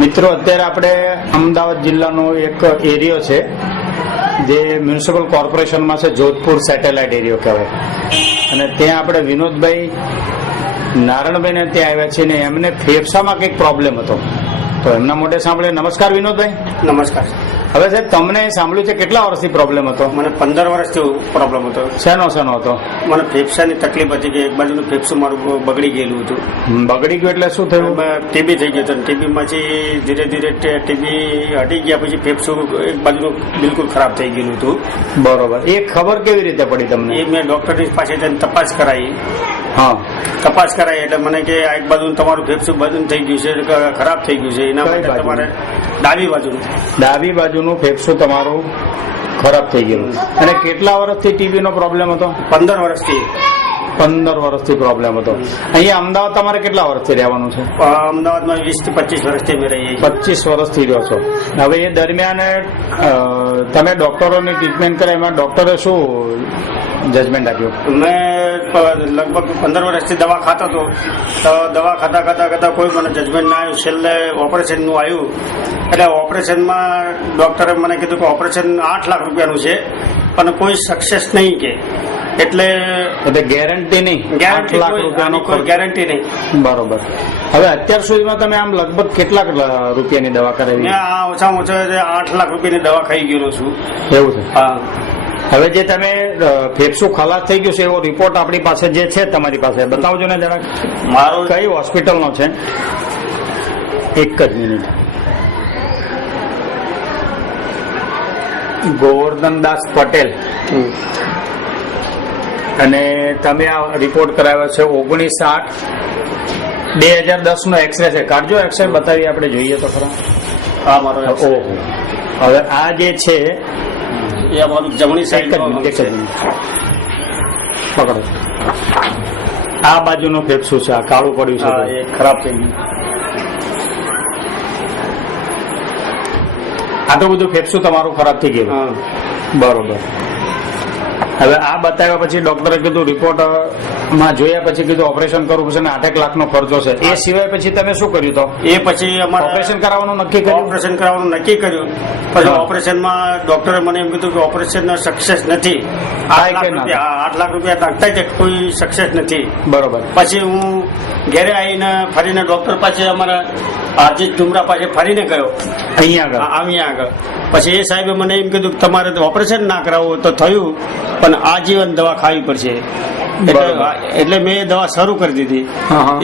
મિત્રો, અત્યારે આપણે અમદાવાદ જિલ્લાનો એક એરિયો છે જે મ્યુનિસિપલ કોર્પોરેશનમાં છે, જોધપુર સેટેલાઇટ એરિયો કહેવાય. અને ત્યાં આપણે વિનોદભાઈ નારણભાઈને ત્યાં આવ્યા છીએ ને એમને ફેફસામાં કંઈક પ્રોબ્લેમ હતો, તો એમના મોઢે સાંભળે. નમસ્કાર વિનોદભાઈ. નમસ્કાર. હવે સાહેબ, તમને સાંભળ્યું છે કેટલા વર્ષથી પ્રોબ્લેમ હતો? મને 15 વર્ષથી પ્રોબ્લેમ હતો. શેનો હતો? મને ફેફસાની તકલીફ હતી કે એક બાજુનું ફેફસું મારું બગડી ગયેલું હતું. બગડી ગયું એટલે શું થયું? ટીબી થઈ ગયું હતું. ટીબી માંથી ધીરે ધીરે ટીબી હટી ગયા પછી ફેફસું એક બાજુનું બિલકુલ ખરાબ થઈ ગયેલું હતું. બરોબર. એ ખબર કેવી રીતે પડી તમને? એ મેં ડોક્ટરની પાસે તપાસ કરાવી. હા, તપાસ કરાવી એટલે મને કે આ એક બાજુ તમારું ફેફસું બંધ થઈ ગયું છે, ખરાબ થઈ ગયું છે. એના માટે તમારે ડાબી બાજુનું ફેફસું તમારું ખરાબ થઈ ગયું. અને કેટલા વર્ષથી ટીબી નો પ્રોબ્લેમ હતો? 15 વર્ષથી. 15 વર્ષથી પ્રોબ્લેમ હતો. અહીંયા અમદાવાદ તમારે કેટલા વર્ષથી રહેવાનું છે? અમદાવાદમાં 20 થી 25 વર્ષથી અમે રહીએ છીએ. 25 વર્ષથી રહ્યો છો. હવે એ દરમિયાન તમે ડોક્ટરોની ટ્રીટમેન્ટ કરે, એમાં ડોક્ટરે શું જજમેન્ટ આપ્યું? મેં લગભગ 15 વર્ષથી દવા ખાતો હતો, તો દવા ખાતા કોઈ મને જજમેન્ટ ના આવ્યું. છેલ્લે ઓપરેશનનું આવ્યું એટલે ઓપરેશનમાં ડોક્ટરે મને કીધું કે ઓપરેશન 8 લાખ રૂપિયાનું છે પણ કોઈ સક્સેસ નહીં કે એટલે ગેરંટી નહીં. 8 લાખ રૂપિયાનો કોઈ ગેરંટી નહીં. બરોબર. હવે અત્યાર સુધીમાં તમે આમ લગભગ કેટલા રૂપિયાની દવા કરાવી? મેં ઓછામાં ઓછા 8 લાખ રૂપિયાની દવા ખાઈ ગયેલો છું. એવું છે? હા. હવે જે તમે ફેફસું ખલાસ થઈ ગયું છે એવો રિપોર્ટ આપણી પાસે જે છે, તમારી પાસે બતાવજો ને જરાક. મારો કઈ હોસ્પિટલનો છે? એક જ મિનિટ. ગોવર્ધનદાસ પટેલ. અને તમે આ રિપોર્ટ કરાવ્યો છે 19/8/2010 નો એક્સરે છે. કાઢજો એક્સરે, બતાવી આપણે જોઈએ તો ખરા. હા, મારો. ઓહો. હવે આ જે છે એ અમારું જમણી સાઈડ પકડો. આ બાજુનું ફેફસું છે, આ કાળું પડ્યું છે, એ ખરાબ થઈ ગયું. આટલું બધું ફેફસું તમારું ખરાબ થઈ ગયું. બરોબર. હવે આ બતાવ્યા પછી ડોક્ટરે કીધું, રિપોર્ટમાં જોયા પછી કીધું ઓપરેશન કરવું પડશે ને 8 લાખનો ખર્ચો છે. એ સિવાય પછી તમે શું કર્યું? તો એ પછી અમારે ઓપરેશન કરાવવાનું નક્કી કર્યું. પછી ઓપરેશનમાં ડોક્ટરે મને એમ કીધું કે ઓપરેશન સક્સેસ નથી. 8 લાખ રૂપિયા નાખતા જ કોઈ સક્સેસ નથી. બરોબર. પછી હું ઘરે આવીને ફરીને ડોક્ટર પાસે અમારા આજે ડુમરા પાસે ફરીને ગયો અહીંયા આગળ. પછી એ સાહેબે મને એમ કીધું કે તમારે ઓપરેશન ના કરાવવું તો થયું પણ આજીવન દવા ખાવી પડશે. એટલે મેં દવા શરૂ કરી દીધી.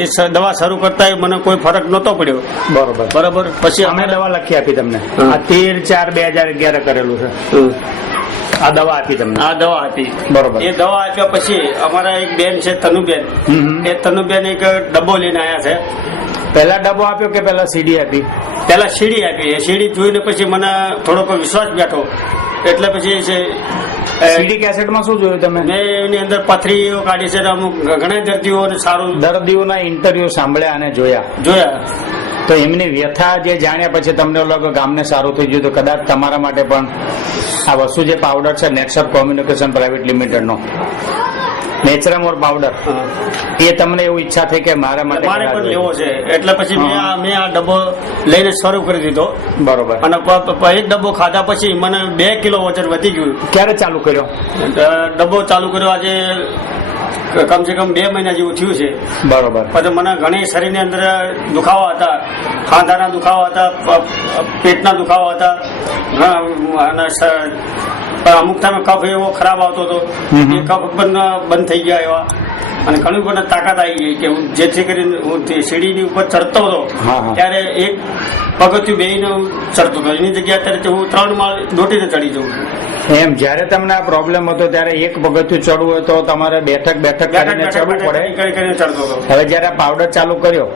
એ દવા શરૂ કરતા મને કોઈ ફરક નતો પડ્યો. બરોબર. પછી અમે દવા લખી આપી તમને. આ 13/4/2011 કરેલું છે. આ દવા આપી તમને? આ દવા આપી. બરોબર. એ દવા આપ્યા પછી અમારા એક બેન છે તનુબેન, એ તનુબેન એક ડબ્બો લઈને આવ્યા છે. પહેલા ડબ્બો આપ્યો કે પહેલા સીડી આપી? પહેલા સીડી આપી. એ સીડી જોઈને પછી મને થોડોક વિશ્વાસ બેઠો. એટલે પછી સીડી કેસેટમાં શું જોયું તમે? મેં એની અંદર પથરીઓ કાઢી છે. અમુક ઘણા દર્દીઓને સારું, દર્દીઓના ઇન્ટરવ્યુ સાંભળ્યા અને જોયા તો એમની વ્યથા જે જાણ્યા પછી તમને લાગે ગામને સારું થઈ ગયું. તો કદાચ તમારા માટે પણ આ વસ્તુ જે પાવડર છે, નેક્સર કોમ્યુનિકેશન પ્રાઇવેટ લિમિટેડ નો નેચરમોર પાવડર, એ તમને એવું ઈચ્છા થઈ કે મારે પણ લેવો છે. એટલે પછી મેં આ ડબ્બો લઈને શરૂ કરી દીધો. બરોબર. અને એક ડબ્બો ખાધા પછી મને 2 કિલો વજન વધી ગયું. ક્યારે ચાલુ કર્યો ડબ્બો? ચાલુ કર્યો આજે કમસે કમ 2 મહિના જેવું થયું છે. બરોબર. પછી મને ઘણી શરીરની અંદર દુખાવા હતા, ખાંધાના દુખાવા હતા, પેટના દુખાવા હતા, અને અમુક ટાઈમે કફ એવો ખરાબ આવતો હતો, એ કફ બંધ થઈ ગયા એવા. અને ઘણી વખત તાકાત આવી ગઈ કે જેથી કરીને હું સીડીની ઉપર ચડતો હતો ત્યારે એક પગથિયું બેહીને ચડતો હતો. એની જગ્યાએ અત્યારે હું 3 માળ દોટીને ચડી જઉં છું. એમ જયારે તમને આ પ્રોબ્લેમ હતો ત્યારે એક પગથિયું ચડવું હોય તો તમારે બેઠક કરીને ચડવું પડે. ચડતો હતો. હવે જયારે પાવડર ચાલુ કર્યો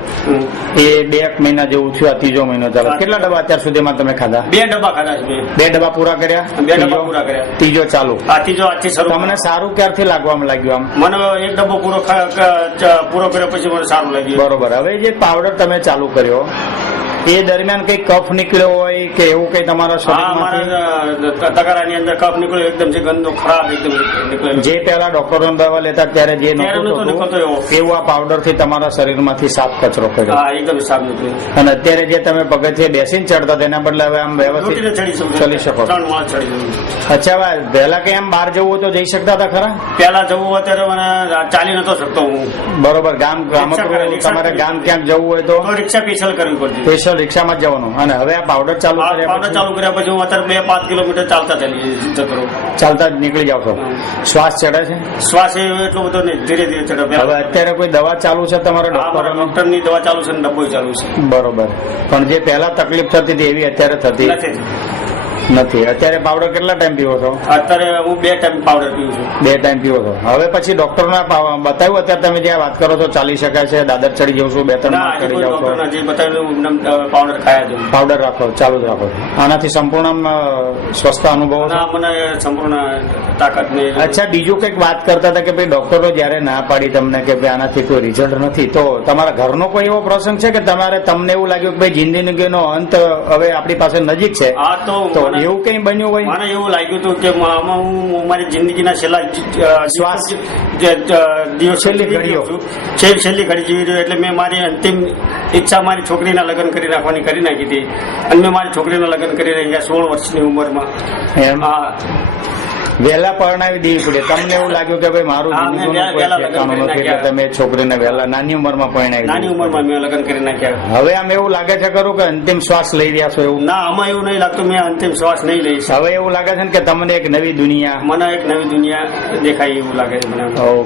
એ 2 મહિના જેવું થયું, આ 3જો મહિનો ચાલે. કેટલા ડબ્બા અત્યાર સુધીમાં તમે ખાધા? 2 ડબ્બા ખાધા છે. 2 ડબ્બા પૂરા કર્યા? 2 ડબ્બા પૂરા કર્યા. 3જો ચાલુ? આ 3જો આજથી શરૂ. તમને સારું ક્યારથી લાગવામાં લાગ્યું? આમ મને 1 ડબ્બો પૂરો કર્યો પછી મને સારું લાગ્યું. બરોબર. હવે જે પાવડર તમે ચાલુ કર્યો એ દરમિયાન કઈ કફ નીકળ્યો હોય કે એવું કઈ તમારા હા શરીરમાંથી મારા તગારાની અંદર કફ નીકળ્યો એકદમ જે ગંદો ખરાબ એકદમ નીકળેલો. જે પહેલા ડોક્ટરો દવા લેતા ત્યારે જે ત્યારે નહોતો નહોતું નીકળતો એવો. એવું આ પાવડર થી તમારા શરીરમાંથી સાફ કચરો કર્યો. હા એકદમ સાફ નીકળ્યો. અને અત્યારે જે તમે પગથિયે બેસીને ચડતા તેના બદલે હવે આમ વ્યવસ્થિત રોટીને ચડી શકું. ચડી શકો. 3 માળ ચડી શકું. અચ્છા ભાઈ પહેલા કઈ આમ બહાર જવું હોય તો જઈ શકતા હતા ખરા? પેલા જવું અત્યારે મને ચાલી નતો શકતો હું. બરોબર. ગામ તમારે ગામ ક્યાંક જવું હોય તો તો રિક્ષા સ્પેશિયલ કરવી પડતી. સ્પેશિયલ રિક્ષામાં જ જવાનું. અને હવે આ પાવડર ચાલુ કર્યા પાવડર પછી ચાલુ કર્યા પછી હું અત્યારે 2-5 કિલોમીટર ચાલતા ચાલી જતો રહું. ચાલતા જ નીકળી જાવ છો. શ્વાસ ચડે છે? શ્વાસ એટલો બધો નહીં, ધીરે ધીરે ચડે. હવે અત્યારે કોઈ દવા ચાલુ છે તમારા મારા ડોક્ટર? ડોક્ટરની દવા ચાલુ છે ને ડબ્બો ચાલુ છે. બરોબર. પણ જે પહેલા તકલીફ થતી હતી એવી અત્યારે થતી નથી. અત્યારે પાવડર કેટલા ટાઈમ પીવો છો? અત્યારે હું 2 ટાઈમ પાવડર પીવું છું. 2 ટાઈમ પીવો છો. હવે પછી ડોક્ટર બતાવ્યું અત્યારે તમે જે વાત કરો છો ચાલી શકાય છે, દાદર ચડી જવું છું, 2-3 ના માળ આજે ચડી કોઈ જાવ છો, ડોક્ટર જે બતાવ્યું પાવડર ખાયા છે. પાવડર રાખો, ચાલુ જ રાખો. આનાથી સંપૂર્ણ સ્વસ્થતા અનુભવો છો? ના મને સંપૂર્ણ તાકાત નહીં. અચ્છા, બીજું કંઈક વાત કરતા હતા કે ભાઈ ડોક્ટરો જયારે ના પાડી તમને કે ભાઈ આનાથી કોઈ રિઝલ્ટ નથી, તો તમારા ઘરનો કોઈ એવો પ્રસંગ છે કે તમને એવું લાગ્યું કે ભાઈ જિંદગીનો અંત હવે આપણી પાસે નજીક છે, હા તો મને- એવું કઈ બન્યું હોય? મને એવું લાગ્યું હતું કે આમાં હું મારી જિંદગીના છેલ્લા શ્વાસ દિવસ છેલ્લી ઘડીઓ. છેલ્લી ઘડી જીવી રહ્યો. એટલે મેં મારી અંતિમ ઈચ્છા મારી છોકરીના લગ્ન કરી નાખવાની કરી નાખી હતી. અને મેં મારી છોકરીના લગ્ન કરી નાખ્યા 16 વર્ષની ઉંમરમાં. એમ હા વહેલા પરણાવી દેવી પડે. તમને એવું લાગ્યું કે ભાઈ મારું હા, મેં જિંદગીનું કોઈ વહેલા લગ્ન ઠેકાણું કરી નથી, એટલે નાખ્યા. તમે છોકરીને વહેલા નાની ઉંમરમાં પરણાવી નાની દીધી. ઉંમરમાં મેં લગ્ન કરી નાખ્યા. હવે આમ એવું લાગે છે ખરું કે અંતિમ શ્વાસ લઈ રહ્યા છો એવું? ના આમાં એવું નહીં લાગતું મેં અંતિમ શ્વાસ નહીં લઈશ. હવે એવું લાગે છે ને કે તમને એક નવી દુનિયા મને એક નવી દુનિયા દેખાય એવું લાગે છે મને. ઓકે.